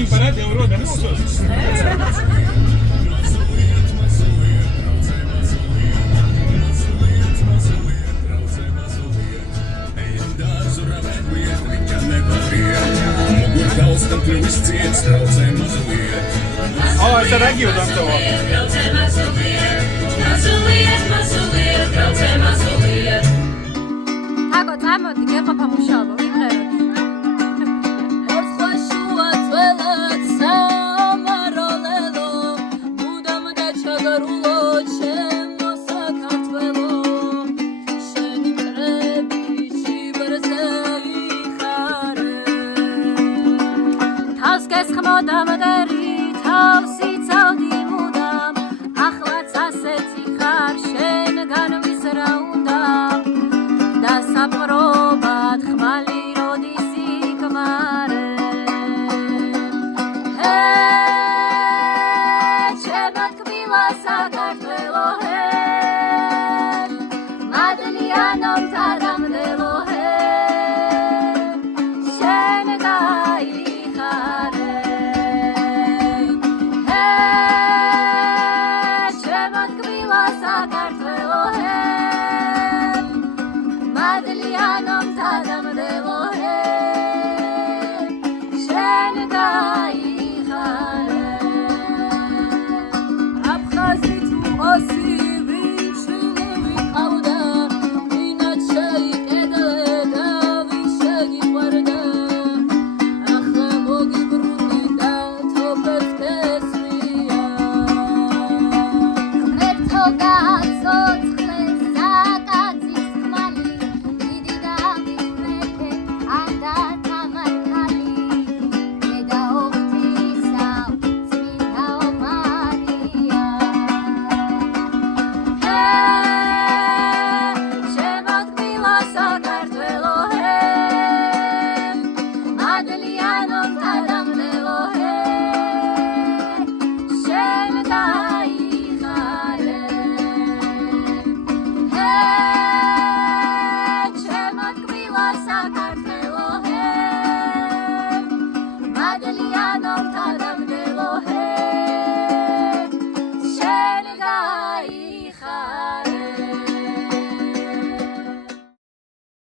იმპარად ეურო და მოსოს. Oh, it's a radio dancer. Ako წამოდი გეყოფა მუშაობა ვიმღეროთ. ორხაშუა ძველად სამაროლელო მუდამ დაჩაგარულო ჩემო საქართველო შენი მტრები ჟიბერზე იხარე თავს გესხმოდა მდერი თავსი წავდი მუდამ ახლაც ასეთი ხარ შენგან ვისრა უნდა და საპრობად ხმალი როდის იკმარე ჩემო თბილა საქართველო მადლიანო მტარამდელო შენ გაიხარე ჩემო თბილა საქართველო Madliano mtadamdelo შენ გაიხარე აფხაზი თუ ოსი ვიჩლი ვიყავდა ვინაჩი კედლე და ვიშეგიყვარდა ახლა მოგიბრუნდი და თოფებს გესმია ღმერთო გაცოცხლე საკაცის ხმალი Sakar